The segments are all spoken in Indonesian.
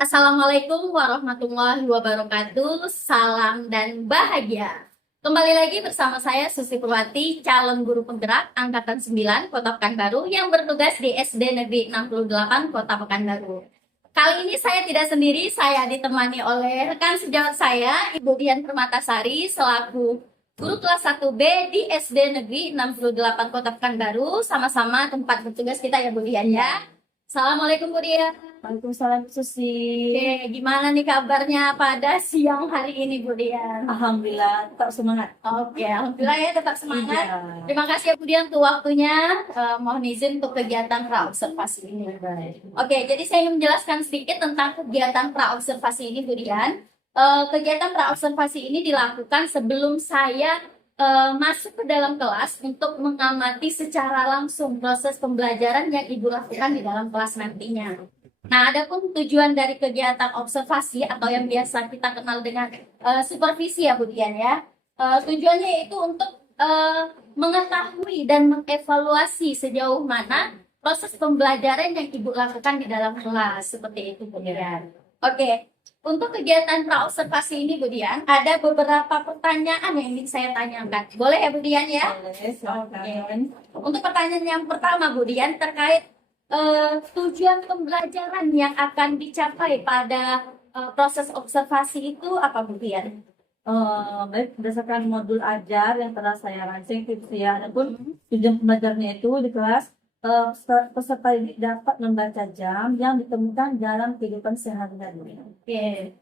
Assalamualaikum warahmatullahi wabarakatuh. Salam dan bahagia. Kembali lagi bersama saya Susi Purwati, calon guru penggerak angkatan 9 Kota Pekanbaru yang bertugas di SD Negeri 68 Kota Pekanbaru. Kali ini saya tidak sendiri, saya ditemani oleh rekan sejawat saya, Ibu Dian Permatasari, selaku guru kelas 1B di SD Negeri 68 Kota Pekanbaru. Sama-sama tempat bertugas kita ya Bu Dian ya. Assalamualaikum Bu Dian. Waalaikumsalam Susi. Oke, gimana nih kabarnya pada siang hari ini Bu Dian? Alhamdulillah, tetap semangat. Oke, alhamdulillah ya tetap semangat. Iya. Terima kasih ya Bu Dian untuk waktunya. Mohon izin untuk kegiatan praobservasi ini. Baik. Oke, jadi saya ingin menjelaskan sedikit tentang kegiatan praobservasi ini Bu Dian. Kegiatan praobservasi ini dilakukan sebelum saya masuk ke dalam kelas untuk mengamati secara langsung proses pembelajaran yang Ibu lakukan di dalam kelas nantinya. Nah, adapun tujuan dari kegiatan observasi atau yang biasa kita kenal dengan supervisi ya Bu Dian ya. Tujuannya yaitu untuk mengetahui dan mengevaluasi sejauh mana proses pembelajaran yang Ibu lakukan di dalam kelas, seperti itu Bu Dian. Oke, untuk kegiatan praobservasi ini Bu Dian, ada beberapa pertanyaan yang ingin saya tanyakan. Boleh ya Bu Dian ya? Boleh, silakan. Untuk pertanyaan yang pertama Bu Dian terkait tujuan pembelajaran yang akan dicapai pada proses observasi itu apa Bu Dian? Baik, berdasarkan modul ajar yang telah saya rancang tips ya, adapun tujuan pembelajarannya itu di kelas peserta ini dapat membaca jam yang ditemukan dalam kehidupan sehari-hari. Oke.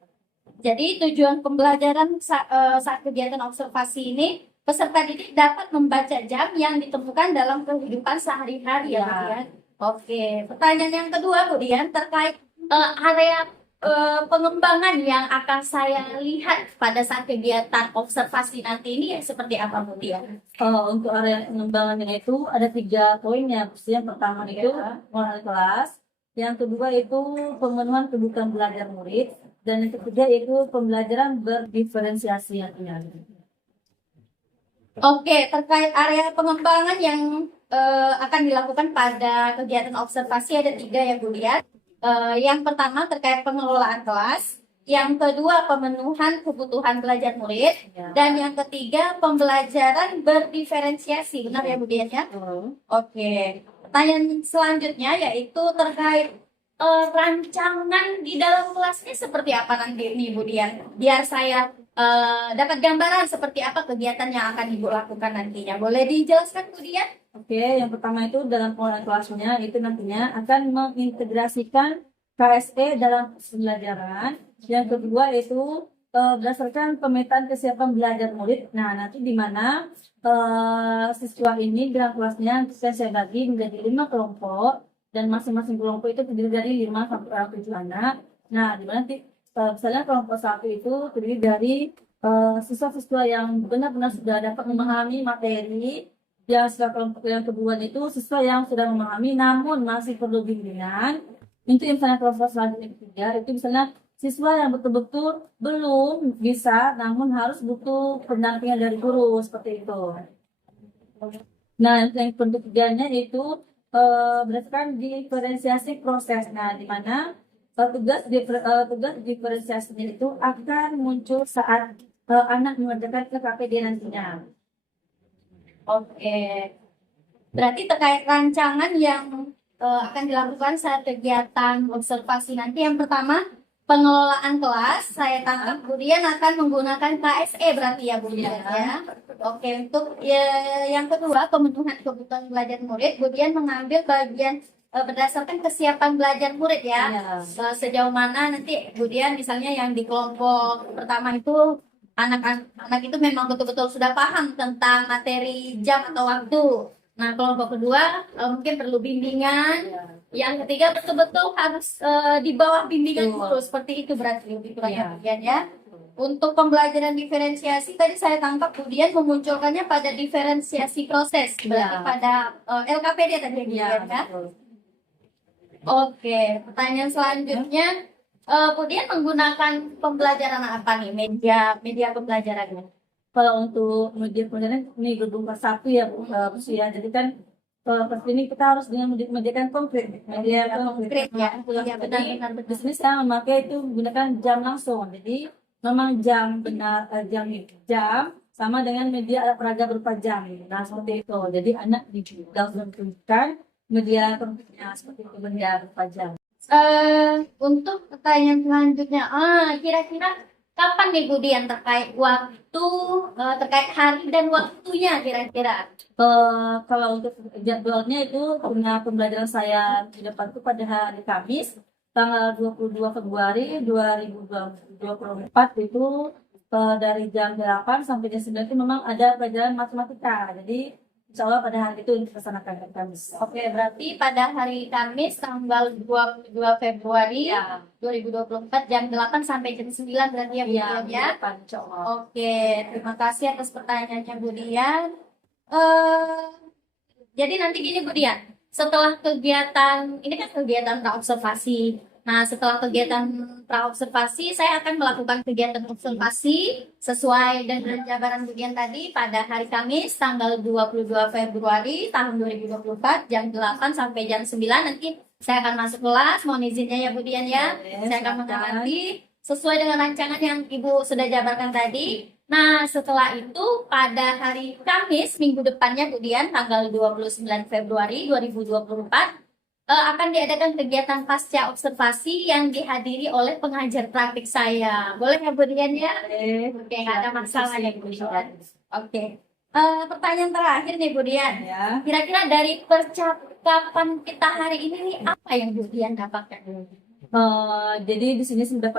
Jadi tujuan pembelajaran saat kegiatan observasi ini peserta didik dapat membaca jam yang ditemukan dalam kehidupan sehari-hari ya, Ya. Bu Dian. Oke. Pertanyaan yang kedua Bu Dian terkait area pengembangan yang akan saya lihat pada saat kegiatan observasi nanti ini seperti apa Bu Dian? Untuk area pengembangannya itu ada 3 poin ya. Yang pertama itu pengenalan kelas, yang kedua itu pemenuhan kebutuhan belajar murid, dan yang ketiga itu pembelajaran berdiferensiasi artinya. Oke, terkait area pengembangan yang akan dilakukan pada kegiatan observasi ada 3 ya Bu Dian. Yang pertama terkait pengelolaan kelas, yang kedua pemenuhan kebutuhan belajar murid, Ya. dan yang ketiga pembelajaran berdiferensiasi. Benar ya Bu Dian ya? Oke. Pertanyaan selanjutnya yaitu terkait rancangan di dalam kelasnya seperti apa nanti nih Bu Dian? Biar saya dapat gambaran seperti apa kegiatan yang akan Ibu lakukan nantinya. Boleh dijelaskan Bu Dian? Oke, yang pertama itu dalam pengelolaan kelasnya itu nantinya akan mengintegrasikan KSE dalam pembelajaran. Yang kedua itu berdasarkan pemetaan kesiapan belajar murid. Nah, nanti di mana siswa ini dalam kelasnya saya bagi menjadi 5 kelompok, dan masing-masing kelompok itu terdiri dari 5 sampai 7 anak. Nah, di mana nanti misalnya kelompok 1 itu terdiri dari siswa-siswa yang benar-benar sudah dapat memahami materi. Yang kelompok yang kedua itu siswa yang sudah memahami namun masih perlu bimbingan. Untuk misalnya kelompok selanjutnya ketiga itu misalnya siswa yang betul-betul belum bisa namun harus butuh pendampingan dari guru seperti itu. Nah, yang ketiganya itu berdasarkan diferensiasi proses. Nah, di mana tugas diferensiasinya itu akan muncul saat anak mengerjakan KKPD nantinya. Oke. Berarti terkait rancangan yang akan dilakukan saat kegiatan observasi nanti, yang pertama pengelolaan kelas, saya tangkap Bu Dian akan menggunakan KSE berarti ya Bu Dian ya. Oke, untuk yang kedua pemenuhan kebutuhan belajar murid, Bu Dian mengambil bagian berdasarkan kesiapan belajar murid ya. Sejauh mana nanti Bu Dian misalnya yang di kelompok pertama itu anak-anak itu memang betul-betul sudah paham tentang materi jam atau waktu. Nah, kelompok kedua mungkin perlu bimbingan. Yang ketiga betul-betul harus di bawah bimbingan guru. Seperti itu berarti lebih kurangnya Bu Dian ya. Untuk pembelajaran diferensiasi tadi saya tangkap Bu Dian memunculkannya pada diferensiasi proses. Berarti pada LKPD tadi Bu Dian ya. Oke, pertanyaan selanjutnya. Bu Dian menggunakan pembelajaran apa nih? Media pembelajarannya? Kalau untuk media pembelajaran ini gedung kelas 1 ya Bu, ya. Jadi kan pasti ini kita harus dengan menyediakan konkret, media Konkret ya. Iya, benar-benar di sini saya memakai itu menggunakan jam langsung. Jadi memang jam benar jam sama dengan media alat peraga berupa jam. Nah seperti itu. Jadi anak juga menunjukkan media konkretnya seperti itu, media berupa jam. Untuk pertanyaan selanjutnya, kira-kira kapan nih Bu Dian terkait waktu, terkait hari dan waktunya kira-kira? Kalau untuk jadwalnya itu karena pembelajaran saya di depan itu pada hari Kamis tanggal 22 Februari 2024 itu dari jam 8 sampai jam 9 itu memang ada pelajaran matematika. Jadi insya Allah pada hari itu dilaksanakan hari Kamis. Oke, berarti pada hari Kamis tanggal 22 Februari Ya, 2024 jam 8 sampai jam 9 berarti ya Bu ya, Dian ya? depan insya Allah. Oke, terima kasih atas pertanyaannya Bu Dian. Eh, jadi nanti gini Bu Dian, setelah kegiatan, ini kan kegiatan praobservasi. Nah, setelah kegiatan praobservasi, saya akan melakukan kegiatan observasi sesuai dengan jabaran Bu Dian tadi pada hari Kamis tanggal 22 Februari tahun 2024 jam 8 sampai jam 9 nanti saya akan masuk kelas, mohon izinnya ya Bu Dian ya. Boleh, Saya akan silakan. mengamati sesuai dengan rancangan yang Ibu sudah jabarkan tadi. Nah, setelah itu pada hari Kamis minggu depannya Bu Dian tanggal 29 Februari 2024 akan diadakan kegiatan pasca observasi yang dihadiri oleh pengajar praktik saya. Boleh ya Bu Dian ya? Oke, nggak ada masalah ya Bu Dian. Oke. Pertanyaan terakhir nih Bu Dian. Ya. Kira-kira dari percakapan kita hari ini nih apa yang Bu Dian dapatkan? Jadi di sini saya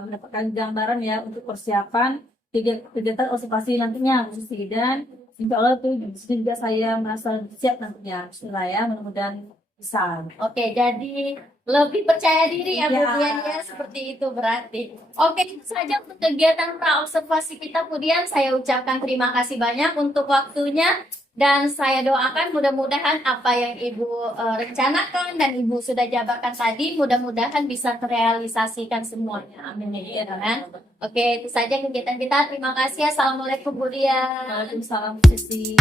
mendapatkan gambaran ya untuk persiapan kegiatan observasi nantinya Bu Susi, dan insya Allah tuh di sini juga saya merasa siap nantinya. Bismillah ya, mudah-mudahan bisa. Oke, jadi lebih percaya diri ya Bu Ya. Dian ya, seperti itu berarti. Oke, itu saja untuk kegiatan praobservasi kita Bu Dian. Saya ucapkan terima kasih banyak untuk waktunya dan saya doakan mudah-mudahan apa yang Ibu rencanakan dan Ibu sudah jabarkan tadi mudah-mudahan bisa terrealisasikan semuanya. Amin ya Tuhan. Oke, itu saja kegiatan kita. Terima kasih. Assalamualaikum Bu Dian. Waalaikumsalam Bu Susi.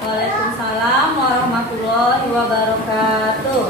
Waalaikumsalam warahmatullahi wabarakatuh.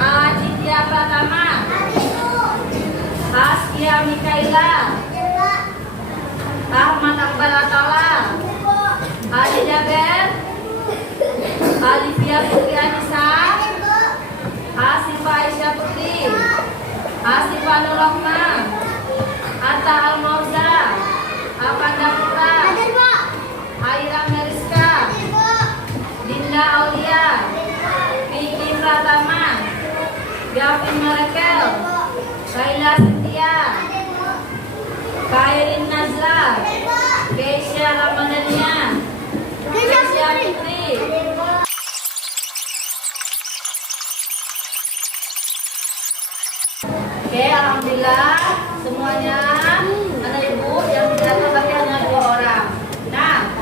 Aditya Pratama, Haskia Mikaela, Ahmad Akbar Atala, Ali Jaber, Alivia Putri Anissa, Hasifah Aisyah Putri, Hasifah Nur Rahman, Atta Almauza, Avanda Putra, Aira Meriska, Dinda Aulia, Vicky Pratama, Gavin Marakel, Kaila Setia, Kairin Nazla, Keisha Ramadhania, Keisha Fitri. Oke, alhamdulillah semuanya anak ibu yang datang tadi hanya 2 orang. Nah,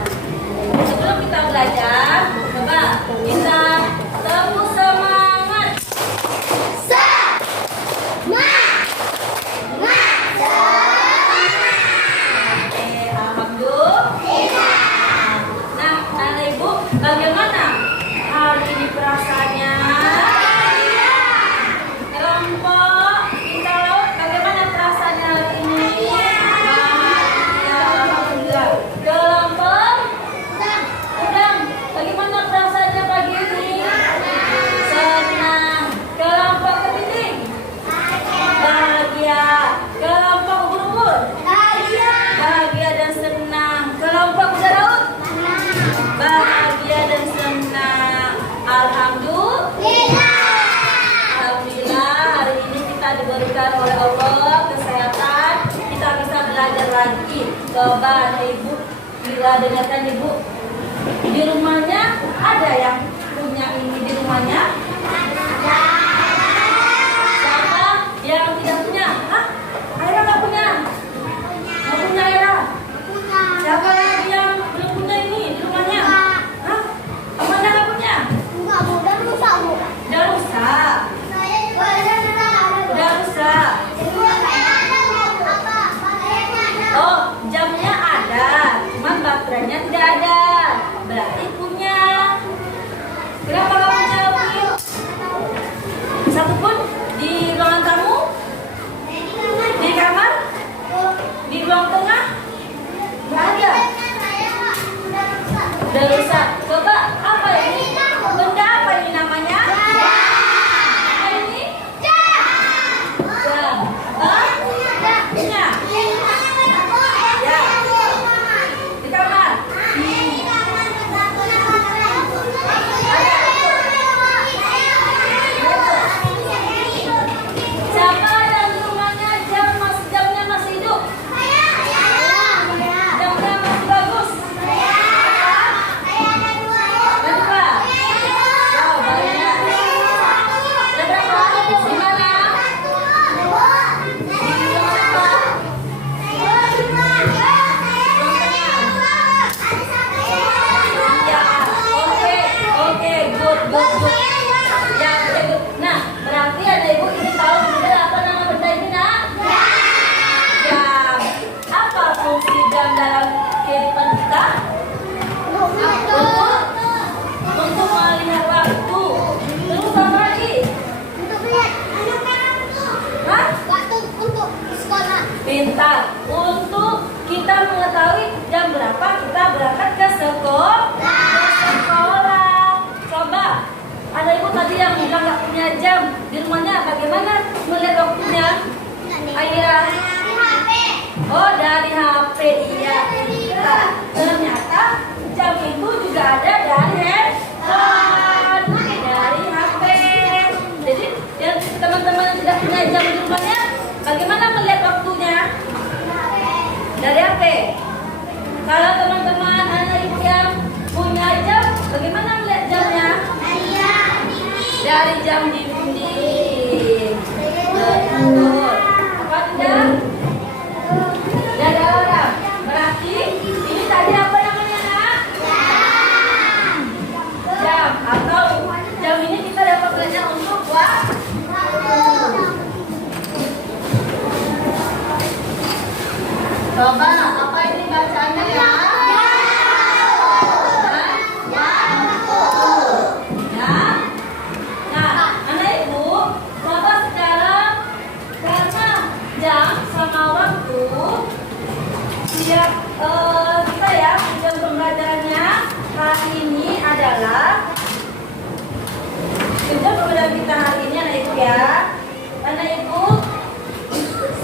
sebelum kita belajar, coba kita tepuk semangat. Oke, alhamdulillah. Nah, anak ibu, bagaimana hari ini perasaannya? Kelompok kita laut, bagaimana perasaannya hari ini? Bahagia, alhamdulillah. Kelompok udang, bagaimana perasaannya pagi ini? Senang. Kelompok kepiting, bahagia. Kelompok ubur-ubur, bahagia dan senang. Kelompok kuda laut, bahagia dan senang. Alhamdulillah. Alhamdulillah hari ini kita diberikan oleh Allah kesehatan, kita bisa belajar lagi. Coba anak ibu, bila dengarkan ibu, di rumahnya ada yang punya ini di rumahnya? Siapa yang tidak punya? Hah? Aira nggak punya? Nggak punya Aira? Siapa lagi yang belum punya ini di rumahnya? Hah? Amanda nggak punya? Udah rusak. Udah rusak. Oh, jamnya ada, cuman baterainya tidak ada. Berarti punya. Kenapa nggak punya, Umi? Satu pun di ruangan tamu? Di kamar? Di ruang tengah? Nggak ada. Udah rusak. Coba apa ini? Benda apa ini namanya? Apa ini? Jam. Hah? Punya? Ya. Di kamar? Siapa yang di rumahnya jamnya masih hidup? Jamnya masih bagus? Berapa? Wow, banyak. Ada berapa? Di mana? Ya, oke, good. Ya, oke, good. Nah, berarti ada ibu ini tahu benda apa nama benda ini, nak? Jam. Apa fungsi jam dalam kehidupan kita? Untuk melihat waktu. Terus apa lagi? Hah? Pintar. Untuk kita mengetahui jam berapa kita berangkat ke sekolah. Coba, ada ibu tadi yang bilang nggak punya jam di rumahnya. Bagaimana melihat waktunya? Ayah. Oh, dari HP. Iya. Ternyata jam itu juga ada dari handphone, dari HP. Jadi yang teman-teman yang tidak punya jam di rumahnya, bagaimana melihat waktunya? Dari HP. Kalau teman-teman anak ibu yang punya jam, bagaimana melihat jamnya? Dari jam dinding. Betul. Apa tidak? Dari orang. Berarti ini tadi apa namanya, nak? Jam. Atau jam ini kita dapat belajar untuk waktu. Coba, apa ini bacaannya ya? Ya. Nah, anak ibu, coba sekarang karena jam sama waktu, siap kita ya, jam pembelajarannya hari ini adalah jam pembelajaran kita hari ini, anak ibu ya. Anak ibu,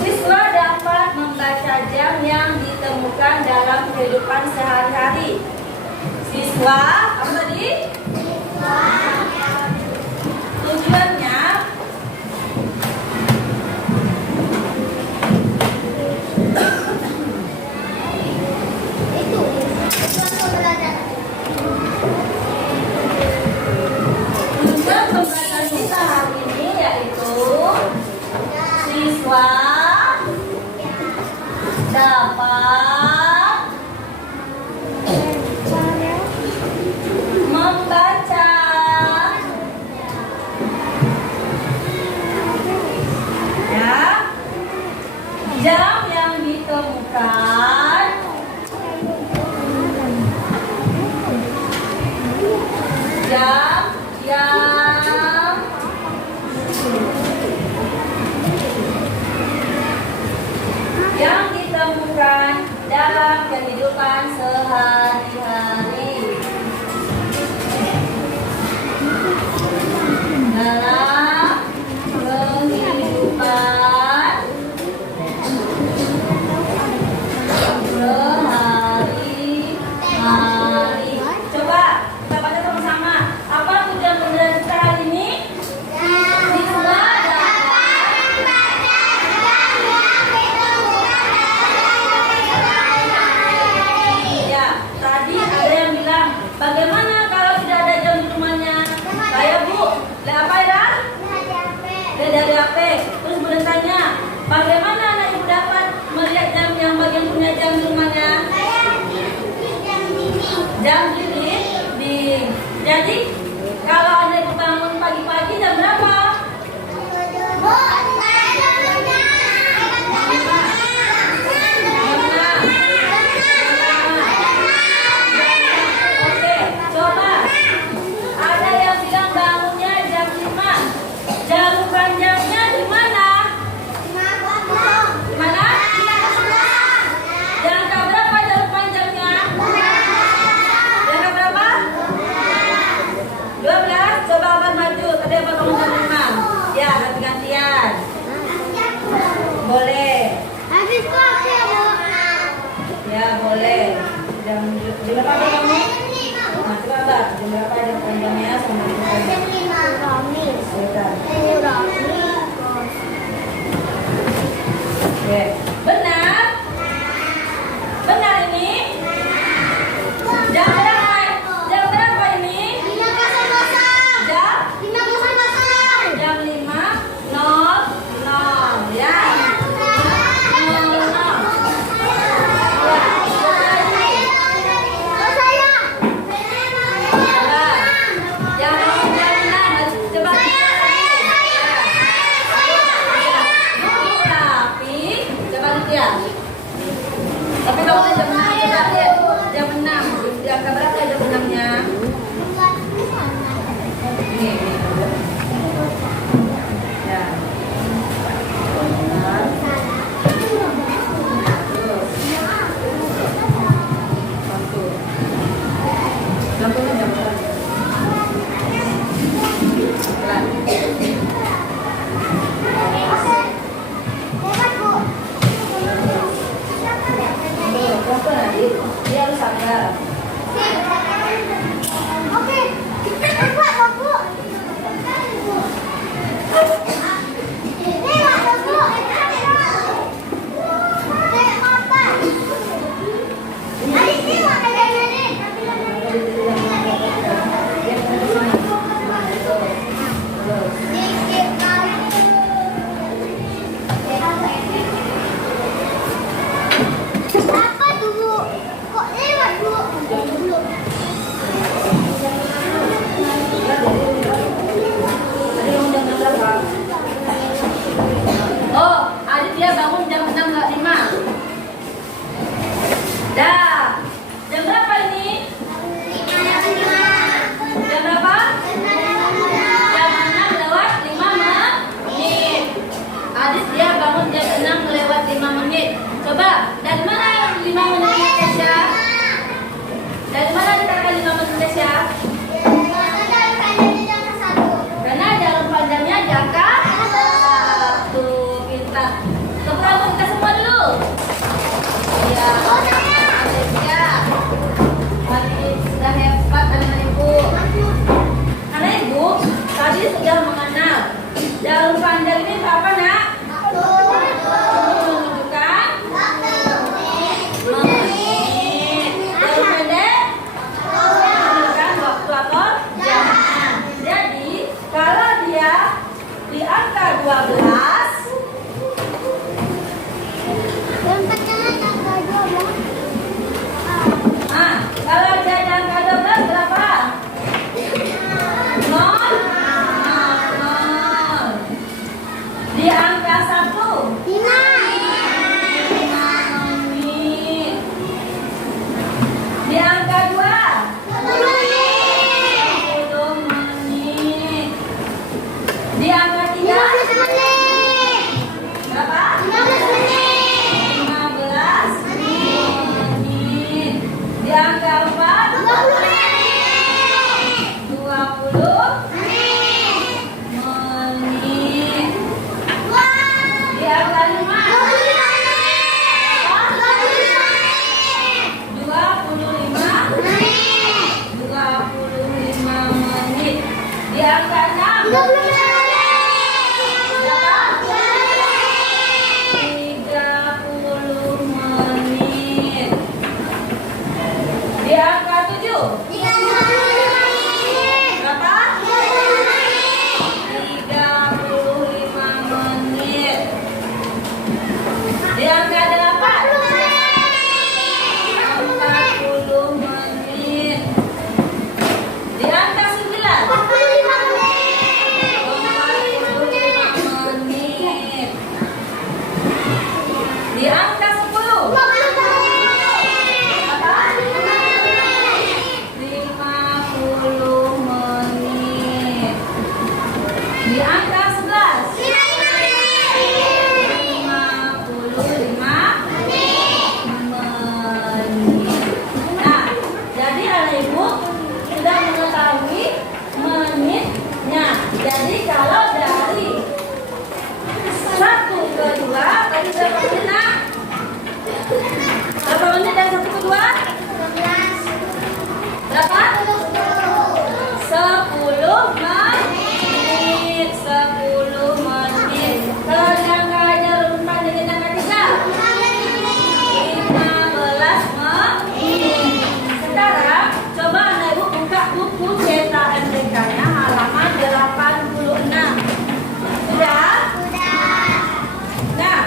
siswa dapat membaca jam yang ditemukan dalam kehidupan sehari-hari. Siswa, apa tadi? Tujuannya siswa dapat membaca ya. Jam yang ditemukan jam yang ditemukan dalam kehidupan sehari-hari. Dalam kehidupan sehari-hari. Coba kita baca sama-sama. Apa tujuan pembelajaran kita hari ini? Siswa ya, tadi ada yang bilang, bagaimana kalau tidak ada jam di rumahnya? Saya Bu, lihat apa ya? Lihat dari HP. Terus kemudian tanya, bagaimana anak ibu dapat melihat jam yang bagian punya jam di rumahnya? Jam dinding. Jadi kalau ada ibu bangun pagi-pagi jam berapa? Oke, coba. Ada yang bilang bangunnya jam 5. Jarum panjangnya di mana? Di mana? Jangka berapa jarum panjangnya? Jangka berapa? 12. Coba abang maju. Tadi abang bangun jam 5. Ya, ganti-gantian. Boleh. Ya, boleh. Jam berapa abang bangun? Nah, coba abang. Jam berapa jam panjangnya sama jam panjangnya? Sebentar. Oke. Benar? Benar ini? Jam berapa? Jam berapa ini? Jam? Jam 5.00 ya. 00. Jam 6. Coba. Duduk rapi. Coba lihat ya. Tapi kalau jam 6 coba lihat. Jam 6. Jam berapa jam 6-nya? Ini. Ya. Benar. Contohnya jam berapa? Dia harus sabar. Oh, Aditya bangun jam 6.05. Dah. Jam berapa ini? Jam berapa? Jam 6:05. Adit dia bangun jam 6:05. Coba, dari mana 5 menit Tesya? Dari mana dikatakan 5 menit Tesya? Karena jarum panjangnya jangka 1. Pintar. Tepuk tangan kita semua dulu. Ya, ya. Hari sudah hebat anak ibu. Karena ibu tadi sudah mengenal jarum panjang ini apa nak? Menunjukkan menit. Jarum pendek menunjukkan waktu atau jam. Jadi kalau dia di angka 12 Di angka 10. Apa? 50 menit. Di angka 11. 55 menit. Nah, jadi anak ibu sudah mengetahui menitnya. Jadi kalau dari 1 ke 2 tadi berapa menit nak? Berapa menit dari 1 ke 2? Berapa? 10 menit. 10 menit. Kalau di angka aja rumput dengan angka 3. 15 menit. Sekarang coba anak ibu buka buku cetak MTK-nya halaman 86. Sudah? Nah,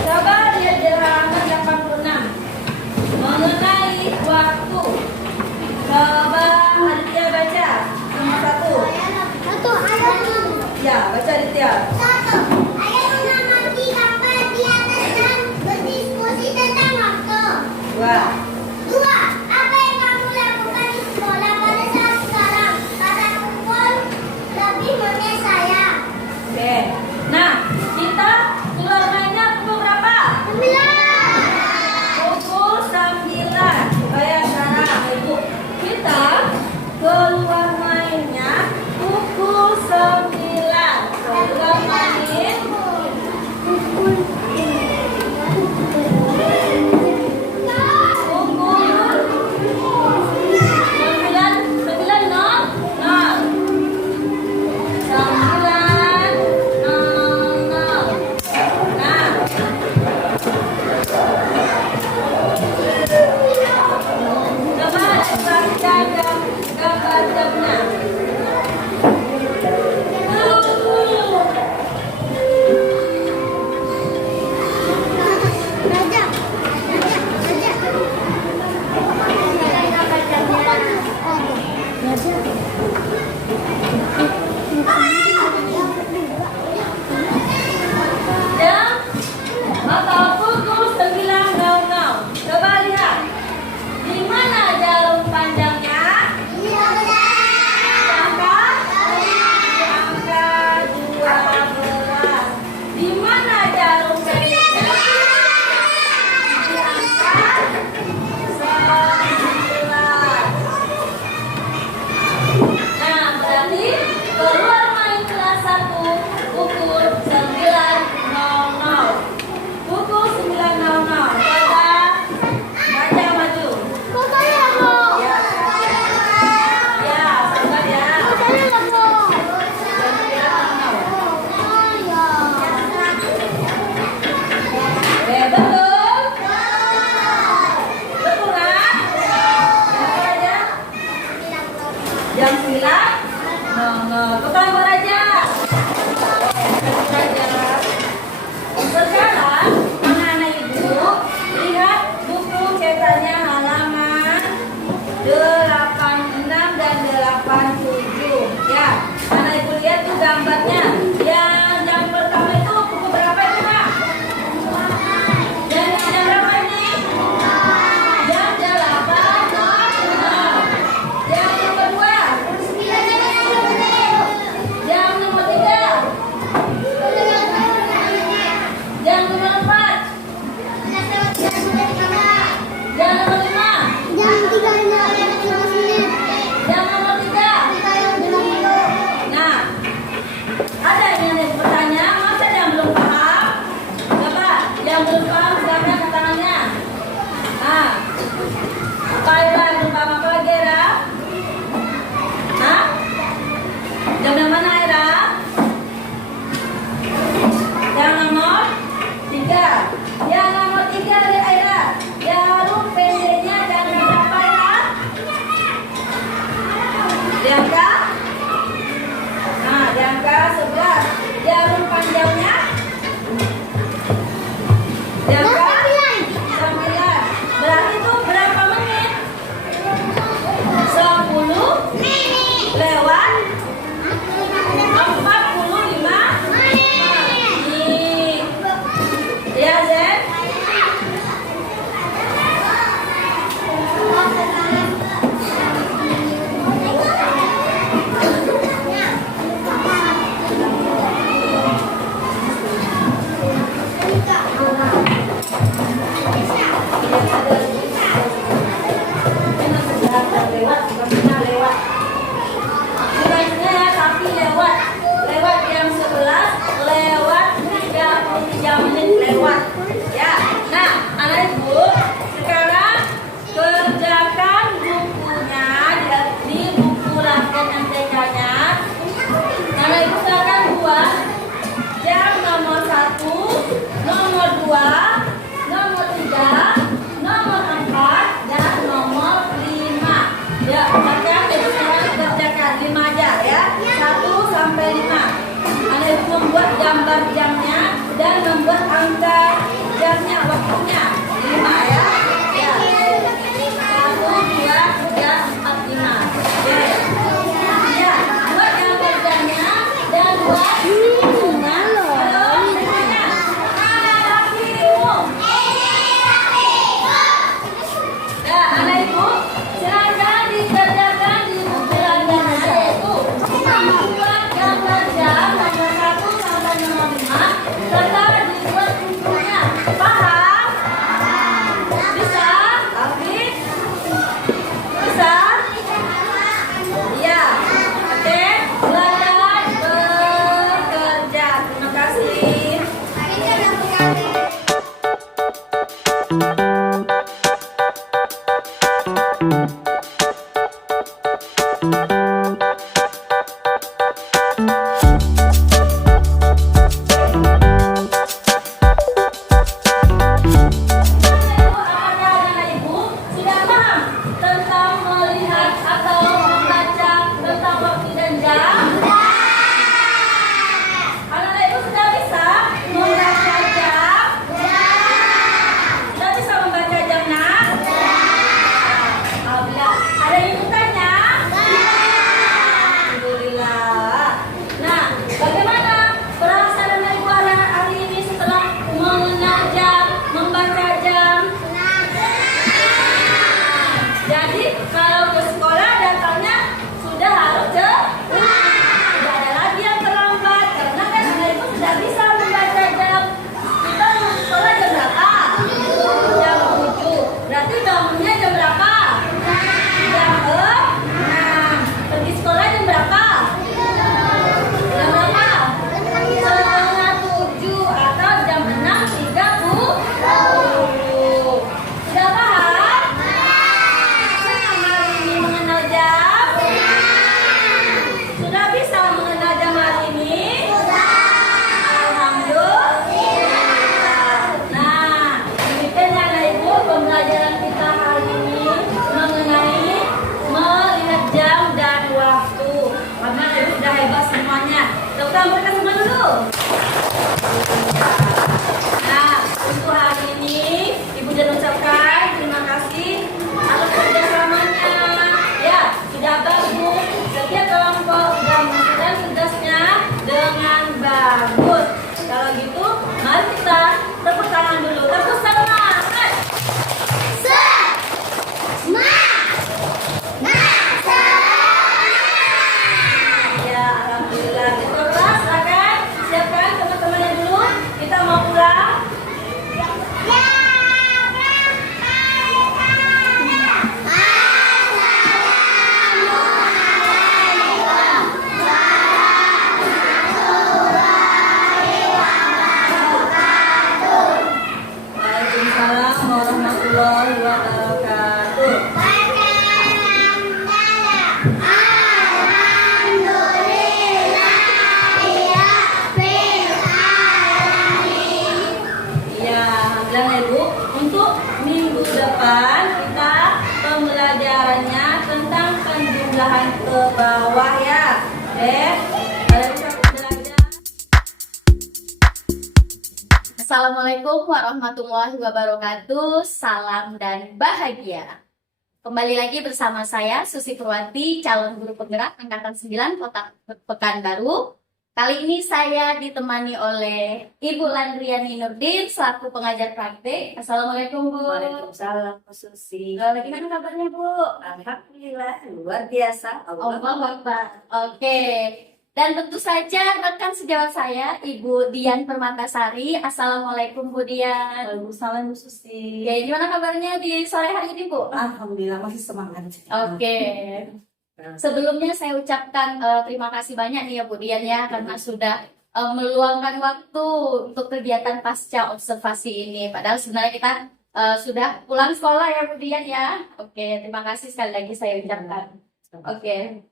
coba lihat di halaman 86 mengenai waktu. Coba Aditya baca nomor 1. Ya, baca Aditya. Wah. Oke. Nah, kita keluar mainnya pukul berapa? Pukul 9. Kayak sekarang, Ibu. Kita keluar mainnya pukul 9. Keluar main pukul 9. Tukang beraja. Sekarang anak-anak ibu lihat buku cetaknya halaman 86 dan 87. Ya, anak ibu lihat tuh gambarnya. Yang pertama itu buku berapa itu Kak? Yang berapa ini? Yang 86. Yang kedua? Yang nomor 3. Yang nomor 4. Yang nomor 5. Yang nomor 3. Nah, ada yang bertanya, masa yang belum paham? Coba, yang belum paham silakan angkat tangannya. Nah, apa yang belum paham apa lagi Era? Hah? Jam yang mana Era? Yang nomor 3. Yang nomor 3 dari Era. Jarum pendeknya jangan berapa Era? Diangka? Nah, diangka 11. Jarum panjangnya? Diangka? 9. Berarti itu berapa menit? 10 lewat 45 menit. Ya Zen? depan kita pembelajarannya tentang penjumlahan ke bawah ya. Oke, kalian bisa belajar. Assalamualaikum warahmatullahi wabarakatuh. Salam dan bahagia. Kembali lagi bersama saya Susi Purwanti, calon guru penggerak angkatan 9 Kota Pekanbaru. Kali ini saya ditemani oleh Ibu Landriani Nurdin selaku pengajar praktik. Assalamualaikum Bu. Waalaikumsalam, Bu Susi. Gimana kabarnya Bu? Alhamdulillah, luar biasa. Allahu Akbar. Oke. Dan tentu saja rekan sejawat saya Ibu Dian Permatasari. Assalamualaikum Bu Dian. Waalaikumsalam Bu Susi. Oke, gimana kabarnya di sore hari ini Bu? Alhamdulillah masih semangat. Oke. Sebelumnya saya ucapkan terima kasih banyak nih ya Bu Dian ya karena sudah meluangkan waktu untuk kegiatan pasca observasi ini. Padahal sebenarnya kita sudah pulang sekolah ya Bu Dian ya. Oke, terima kasih sekali lagi saya ucapkan. Oke.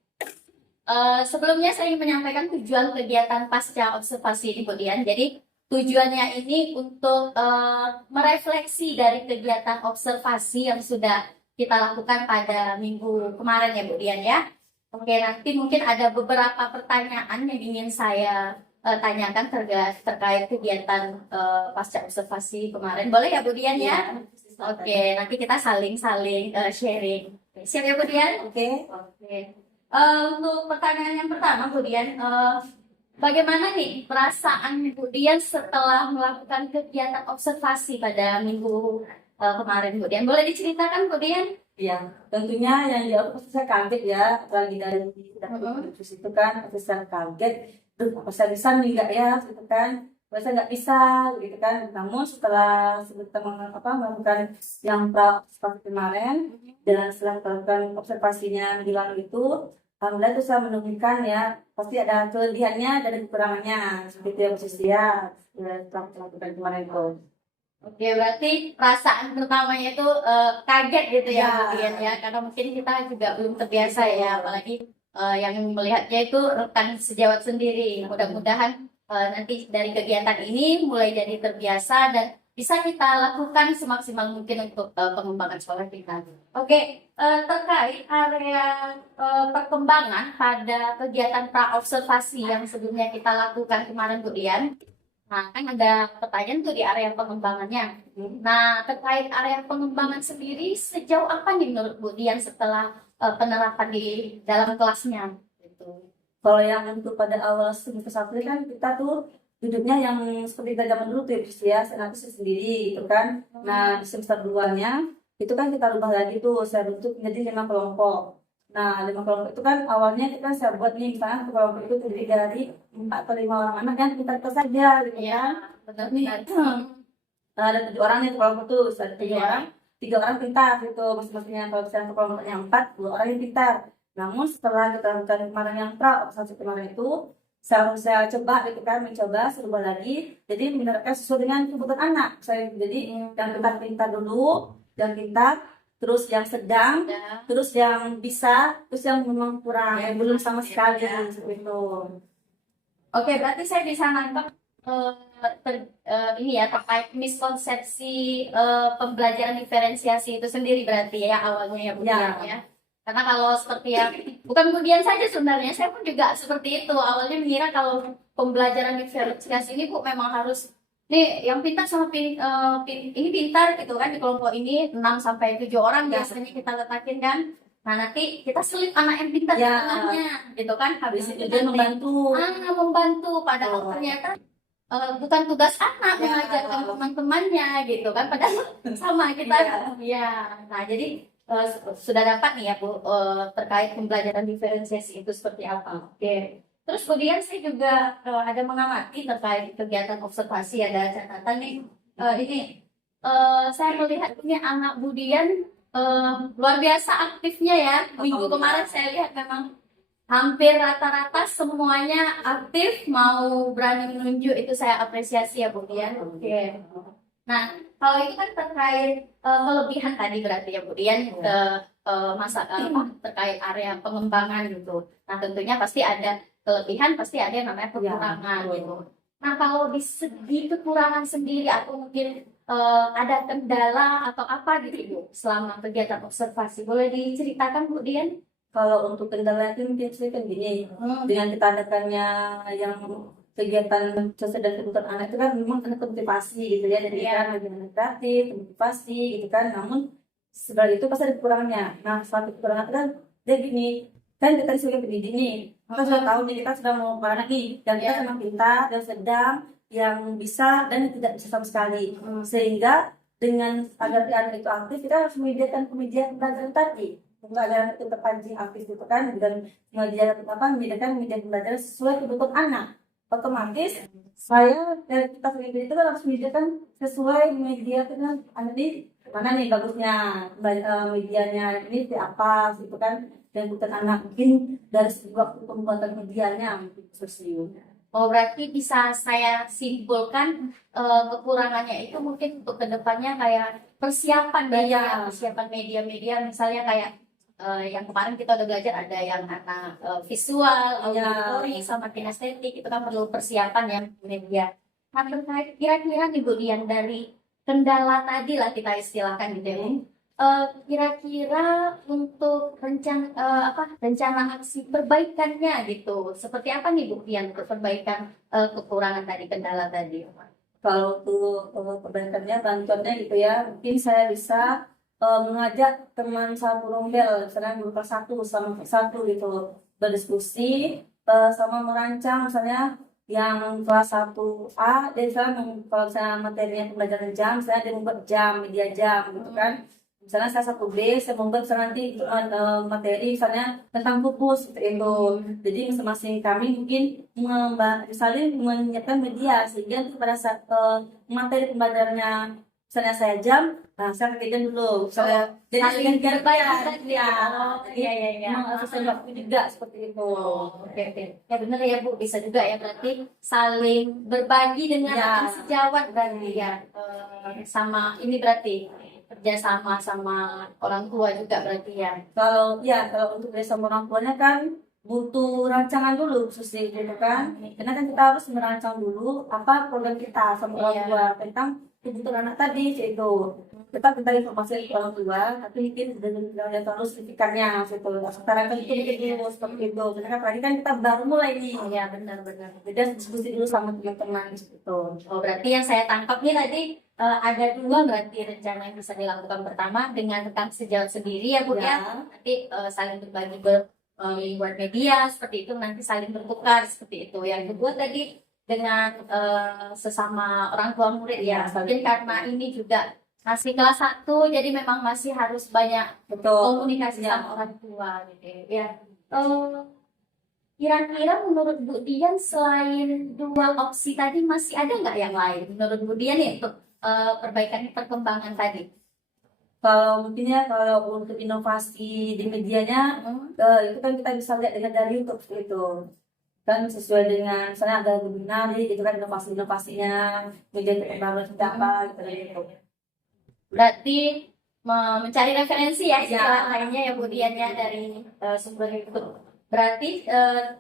Sebelumnya saya ingin menyampaikan tujuan kegiatan pasca observasi ini Bu Dian. Jadi tujuannya ini untuk merefleksi dari kegiatan observasi yang sudah kita lakukan pada minggu kemarin ya Bu Dian ya. Oke, nanti mungkin ada beberapa pertanyaan yang ingin saya tanyakan terkait kegiatan pasca observasi kemarin. Boleh ya Bu Dian ya? Oke, nanti kita saling-saling sharing. Siap ya Bu Dian? Oke. Oke. Untuk pertanyaan yang pertama Bu Dian, bagaimana nih perasaan Bu Dian setelah melakukan kegiatan observasi pada minggu kemarin Bu Dian? Boleh diceritakan Bu Dian? Iya, tentunya yang jawab pasti saya kaget ya, apalagi dari terus itu kan, pasti saya kaget. Duh, apa saya bisa nih enggak ya, gitu kan? Saya nggak bisa, gitu kan. Namun setelah melakukan yang observasi kemarin, dan setelah melakukan observasinya minggu lalu itu, alhamdulillah itu saya menemukan ya, pasti ada kelebihannya dan kekurangannya, seperti itu ya posisi ya, setelah melakukan kemarin itu. Oke, berarti perasaan pertamanya itu kaget gitu ya, Ya. Bu Dian ya, karena mungkin kita juga belum terbiasa ya, apalagi yang melihatnya itu rekan sejawat sendiri. Mudah-mudahan nanti dari kegiatan ini mulai jadi terbiasa dan bisa kita lakukan semaksimal mungkin untuk pengembangan sekolah kita. Oke, terkait area perkembangan pada kegiatan pra-observasi yang sebelumnya kita lakukan kemarin Bu Dian. Nah, kan ada pertanyaan tuh di area pengembangannya. Nah, terkait area pengembangan sendiri, sejauh apa nih menurut Bu Dian setelah penerapan di dalam kelasnya? Gitu. Kalau yang untuk pada awal semester 1 kan kita tuh duduknya yang seperti kita zaman dulu tuh ya, senat sendiri gitu kan. Nah, di semester 2-nya itu kan kita rubah lagi tuh, saya bentuk menjadi 5 kelompok. Nah, 5 kelompok itu kan awalnya kita saya buat nih, misalnya kelompok itu terdiri dari 4 atau 5 orang anak yang kita saja gitu Iya, kan. benar-benar. Nah, ada 7 orang nih kelompok tuh, ada 3 Iya. orang, 3 orang pintar gitu, masing-masingnya. Kalau misalnya untuk kelompok yang 4, 2 orang yang pintar. Namun setelah kita lakukan kemarin yang observasi kemarin itu, saya coba gitu kan, mencoba serubah lagi, jadi menerapkan sesuai dengan kebutuhan anak. Saya jadi yang pintar dulu, yang pintar, terus yang sedang, Ya. terus yang bisa, terus yang memang kurang, Ya, belum sama sekali ya. seperti itu. Oke, berarti saya bisa nangkep ini ya terkait miskonsepsi pembelajaran diferensiasi itu sendiri berarti ya awalnya ya Bu Ya. Dian ya. Karena kalau seperti yang bukan Bu Dian saja sebenarnya, saya pun juga seperti itu. Awalnya mengira kalau pembelajaran diferensiasi ini Bu memang harus nih yang pintar sama ini pintar gitu kan, di kelompok ini 6 sampai 7 orang Ya. biasanya kita letakin kan. Nah, nanti kita selip anak yang pintar di Ya. tengahnya gitu kan. Habis itu Dia nanti membantu. membantu padahal ternyata bukan tugas anak Ya. mengajarkan teman-temannya gitu kan, padahal sama kita ya. Nah, jadi sudah dapat nih ya Bu terkait pembelajaran diferensiasi itu seperti apa. Oke. Terus kemudian saya juga ada mengamati terkait kegiatan observasi, ada catatan nih. Ini saya melihat ini anak Bu Dian luar biasa aktifnya ya. Minggu kemarin saya lihat memang hampir rata-rata semuanya aktif, mau berani menunjuk, itu saya apresiasi ya Bu Dian. Oke. Nah, kalau itu kan terkait kelebihan tadi berarti ya Bu Dian terkait area pengembangan gitu. Nah, tentunya pasti ada kelebihan, pasti ada yang namanya kekurangan gitu. Nah, kalau di segi kekurangan sendiri atau mungkin ada kendala atau apa gitu Bu selama kegiatan observasi? Boleh diceritakan Bu Dian? Kalau untuk kendala itu mungkin saya kan gini, dengan kita adakannya yang kegiatan sosial dan kebutuhan anak itu kan memang ada motivasi gitu ya, dari Iya. kan bagaimana kreatif, motivasi gitu kan. Namun sebenarnya itu pasti ada kekurangannya. Nah, suatu kekurangan itu kan dia gini, kan kita sebagai pendidik nih, kita sudah tahu nih kita sudah mau anak nih, dan kita Iya. sama pintar dan sedang, yang bisa dan yang tidak bisa sama sekali. Sehingga dengan agar anak itu aktif, kita harus menyediakan media pembelajaran tadi untuk agar anak itu terpancing aktif itu kan, dan menyediakan media pembelajaran sesuai kebutuhan anak. Otomatis saya dari kita sendiri itu kan harus menyediakan sesuai media dengan anak di mana nih bagusnya, medianya ini seperti apa gitu kan, dan kebutuhan anak mungkin dari sebuah pembuatan medianya mungkin seperti itu. Oh, berarti bisa saya simpulkan kekurangannya itu mungkin untuk kedepannya kayak persiapan Iya. persiapan media-media misalnya kayak yang kemarin kita udah belajar ada yang anak visual, Iya. auditory, sama kinestetik itu kan perlu persiapan ya media. Nah, terkait kira-kira nih Bu Dian dari kendala tadi lah kita istilahkan gitu ya. Kira-kira untuk rencana aksi perbaikannya gitu seperti apa nih Bu Dian untuk perbaikan kekurangan tadi kendala tadi? Kalau untuk perbaikannya, bantuannya gitu ya, mungkin saya bisa mengajak teman satu rombel, misalnya guru kelas 1 sama kelas 1 gitu, berdiskusi sama merancang misalnya yang kelas 1A, dan misalnya kalau misalnya materinya pembelajaran jam, saya dia membuat jam, media jam gitu kan. Misalnya saya 1B, saya membuat misalnya nanti materi misalnya tentang pupus seperti itu. Jadi masing-masing kami mungkin saling menyiapkan media sehingga pada saat materi pembelajarannya misalnya saya jam, nah saya kerjakan dulu. Misalnya jadi Saling berbagi ya. iya. Memang harus saya waktu juga seperti itu. Oke. Ya benar ya Bu, bisa juga ya berarti saling berbagi dengan Ya. akan sejawat berarti ya. Sama ini berarti kerjasama sama orang tua juga berarti ya. Kalau untuk desa orang tuanya kan butuh rancangan dulu Susi gitu kan, karena kan kita harus merancang dulu apa program kita sama orang Iya. tua tentang kebutuhan anak tadi itu. Kita minta informasi ke orang tua, tapi mungkin dengan yang terlalu signifikannya gitu. Sekarang kan itu mungkin dulu seperti itu, karena kan tadi kan kita baru mulai nih. Iya benar. Jadi diskusi dulu sama teman-teman gitu. Oh, berarti yang saya tangkap nih tadi ada dua berarti rencana yang bisa dilakukan. Pertama dengan rekan sejawat sendiri ya Bu ya. Nanti saling berbagi buat media seperti itu, nanti saling bertukar seperti itu. Yang kedua tadi dengan sesama orang tua murid ya. Mungkin karena ini juga masih kelas 1 jadi memang masih harus banyak Betul. komunikasi Ya. sama orang tua gitu ya. Kira-kira menurut Bu Dian selain dua opsi tadi masih ada nggak yang lain menurut Bu Dian nih untuk perbaikan perkembangan tadi? Kalau mungkin ya, kalau untuk inovasi di medianya, itu kan kita bisa lihat dengan dari YouTube itu kan, sesuai dengan misalnya ada webinar gitu kan, inovasi-inovasinya, media perkembangan seperti apa gitu dari YouTube. Berarti mencari referensi ya Ya. istilah lainnya ya Bu Dian ya dari sumber YouTube. Berarti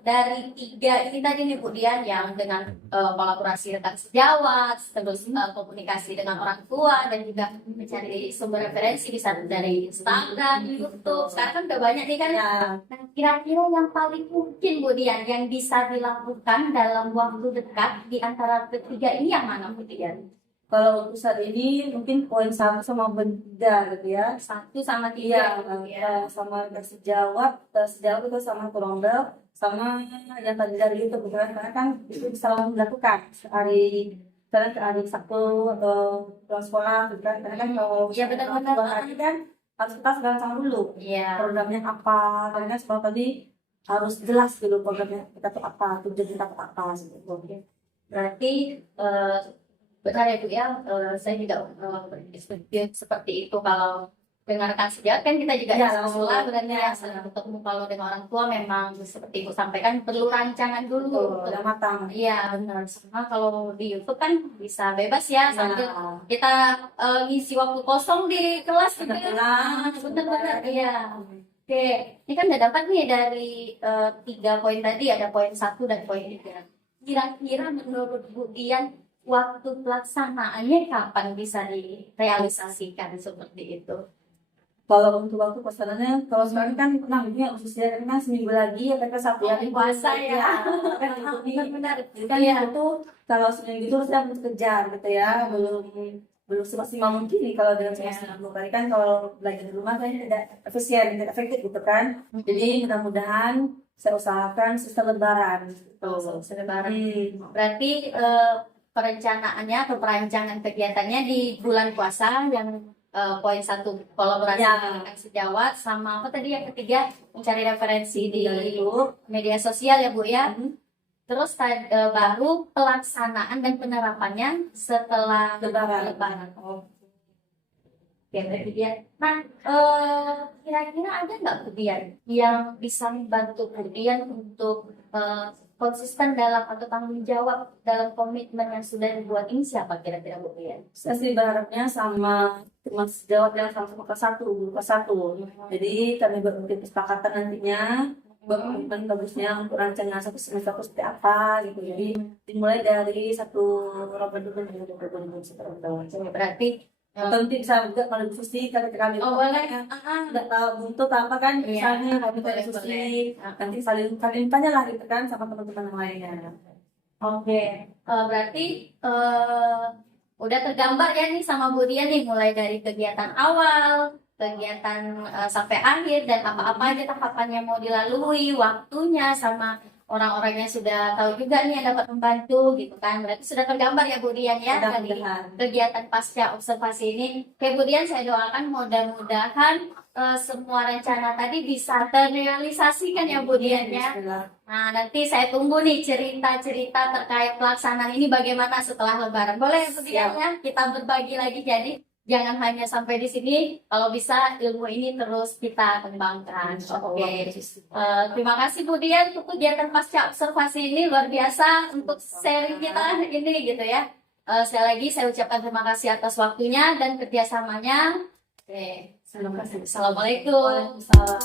dari tiga ini tadi nih Bu Dian yang dengan kolaborasi rekan sejawat, terus komunikasi dengan orang tua dan juga mencari sumber referensi bisa dari Instagram, YouTube. Sekarang kan udah banyak nih kan. Ya. Nah, kira-kira yang paling mungkin Bu Dian yang bisa dilakukan dalam waktu dekat di antara ketiga ini yang mana Bu Dian? Kalau untuk saat ini mungkin poin 1 sama poin 3 gitu ya. 1 sama 3 Iya, Bu ya. sama sejawat itu sama Kurombel, sama yang tadi dari YouTube gitu kan, karena kan itu bisa langsung dilakukan sehari, misalnya hari Sabtu atau pulang sekolah gitu kan, karena kan kalau Iya, benar-benar. dua hari kan harus kita rancang dulu Iya. programnya apa, karena sekolah tadi harus jelas dulu programnya kita tuh apa, tujuan kita tuh apa gitu. Berarti benar ya Bu ya, saya juga berdiskusi seperti itu. Kalau dengan rekan sejawat kan kita juga Ya, diskusi lah berarti ya, ya. saling bertemu. Kalau dengan orang tua memang seperti Ibu sampaikan perlu rancangan dulu. Udah matang. Iya benar. Sama kalau di YouTube kan bisa bebas ya sambil kita ngisi waktu kosong di kelas gitu ya. Benar-benar iya. Oke, ini kan udah dapat nih dari 3 poin tadi, ada poin 1 dan poin 3. Kira-kira menurut Bu Dian waktu pelaksanaannya kapan bisa direalisasikan seperti itu? Kalau untuk waktu pesanannya, kalau sekarang kan namanya ususnya kan seminggu lagi ya mereka Sabtu hari Puasa ya. Benar-benar. Kan Iya. itu kalau seminggu itu saya harus kejar gitu ya, belum semaksimal mungkin nih kalau dalam semester 60 kali kan kalau belajar di rumah kan tidak efisien, tidak efektif gitu kan. Jadi mudah-mudahan saya usahakan sistem lebaran gitu. Lebaran. Berarti perencanaannya atau perancangan kegiatannya di bulan puasa yang poin 1 kolaborasi Ya. dengan sejawat, sama apa tadi yang ketiga mencari referensi di itu media sosial ya Bu ya. Terus baru pelaksanaan dan penerapannya setelah lebaran. Oke, berarti dia. Nah, kira-kira ada nggak kemudian yang bisa membantu kemudian untuk konsisten dalam atau tanggung jawab dalam komitmen yang sudah dibuat ini, siapa kira-kira Bu Dian? Saya sih berharapnya sama teman sejawat yang sama-sama kelas 1. Jadi kami berbikin kesepakatan nantinya berkomitmen bagusnya untuk rancangan satu semester itu seperti apa gitu. Jadi dimulai dari 1 Ramadan hingga 20 September. Berarti Atau nanti bisa juga kalau diskusi kami boleh. nggak tahu buntut apa kan Iya. misalnya kami Boleh, diskusi nanti saling tanya lah gitu kan sama teman-teman yang lainnya. Oke, berarti udah tergambar ya nih sama Bu Dian nih, mulai dari kegiatan awal, kegiatan sampai akhir, dan apa-apa aja tahapan yang mau dilalui, waktunya, sama orang-orangnya sudah tahu juga nih yang dapat membantu gitu kan. Berarti sudah tergambar ya Bu Dian ya dari Mudah-mudahan. kegiatan pasca observasi ini. Oke Bu Dian, saya doakan mudah-mudahan semua rencana tadi bisa terrealisasikan ya Bu Dian ya. Bismillah. Nah, nanti saya tunggu nih cerita-cerita terkait pelaksanaan ini bagaimana setelah Lebaran. Boleh ya Bu Dian ya? Kita berbagi lagi, jadi jangan hanya sampai di sini. Kalau bisa ilmu ini terus kita kembangkan. Oke. Terima kasih Bu Dian untuk kegiatan pasca observasi ini, luar biasa untuk sharing kita ini gitu ya. Sekali lagi saya ucapkan terima kasih atas waktunya dan kerjasamanya. Oke. Assalamualaikum. Waalaikumsalam.